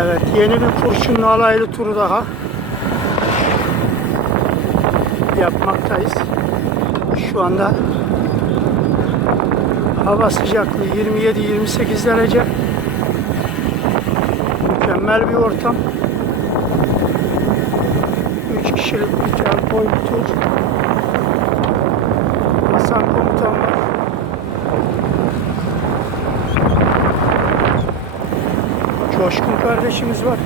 Evet, yeni bir kurşunlu alaylı turu daha yapmaktayız. Şu anda hava sıcaklığı 27-28 derece. Mükemmel bir ortam. 3 kişilik bir bir tur. Hasan komutan. Coşkun kardeşimiz var.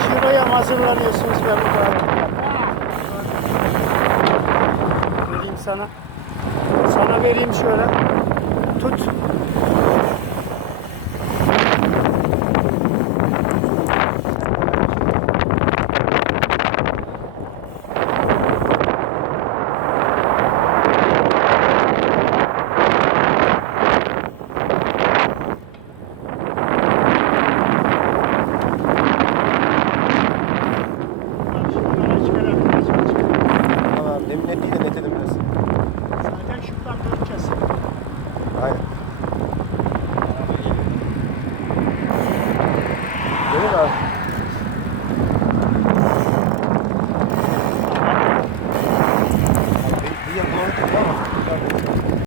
Şuraya mı hazırlanıyorsunuz be burada? Vereyim sana. Sana vereyim şöyle. Tut. Aynen. Değil abi?